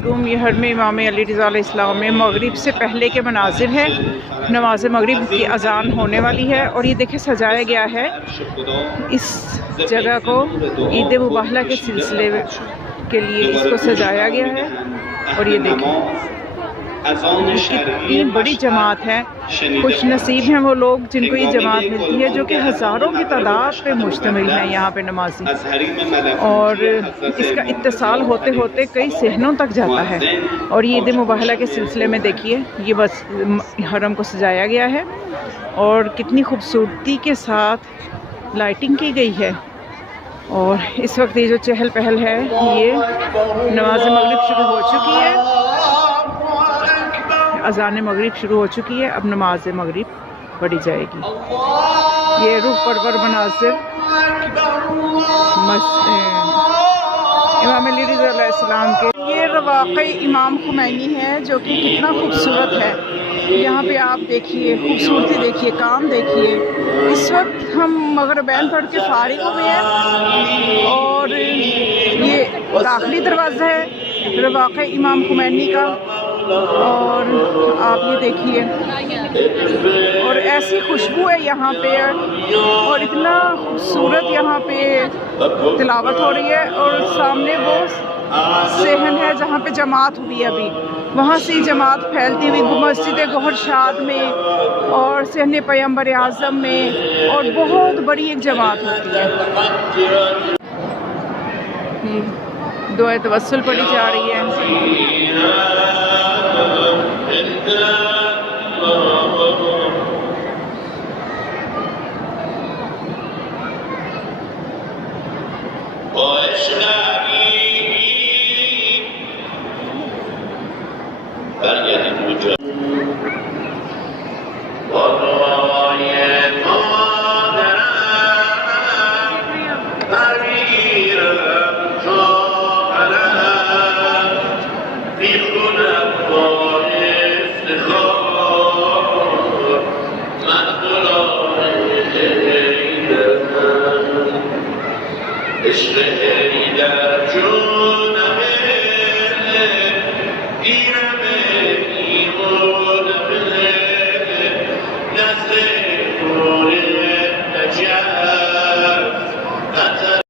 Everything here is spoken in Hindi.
अस्सलामुअलैकुम। ये हरम इमाम अली रज़ा अलैहिस्सलाम में मगरिब से पहले के मनाजिर है। नमाज मगरिब की अजान होने वाली है और ये देखे सजाया गया है इस जगह को ईद मुबाहला के सिलसिले के लिए इसको सजाया गया है। और ये देखें कितनी बड़ी जमात है। खुश नसीब हैं वो लोग जिनको ये जमात मिलती है, जो कि हज़ारों की तादाद पे मुश्तमिल है यहाँ पे नमाजी। और इसका इत्तिसाल होते होते कई सहनों तक जाता है। और ये ईद मुबाहला के सिलसिले में देखिए ये बस हरम को सजाया गया है और कितनी खूबसूरती के साथ लाइटिंग की गई है। और इस वक्त ये जो चहल पहल है, ये नमाज मगरिब शुरू हो चुकी है, अज़ान मगरिब शुरू हो चुकी है। अब नमाज मगरिब पढ़ी जाएगी। ये रूह परवर मनाज़िर इमाम अली रज़ा अलैहिस्सलाम के। ये रवाक़े इमाम खुमैनी है जो कि कितना खूबसूरत है। यहाँ पे आप देखिए खूबसूरती, देखिए काम देखिए। इस वक्त हम मगरिबैन पढ़ के फारिग हुए हैं और ये दाखिली दरवाज़ा है रवाक़े इमाम खुमैनी का। और आप ये देखिए, और ऐसी खुशबू है यहाँ पे और इतना खूबसूरत यहाँ पे तिलावत हो रही है। और सामने वो सहन है जहाँ पे जमात हुई अभी, वहाँ से जमात फैलती हुई मस्जिद गौहरशाद में और सहन पैगंबर आज़म में, और बहुत बड़ी एक जमात होती है। दुआ तवस्सुल पढ़ी जा रही है। It's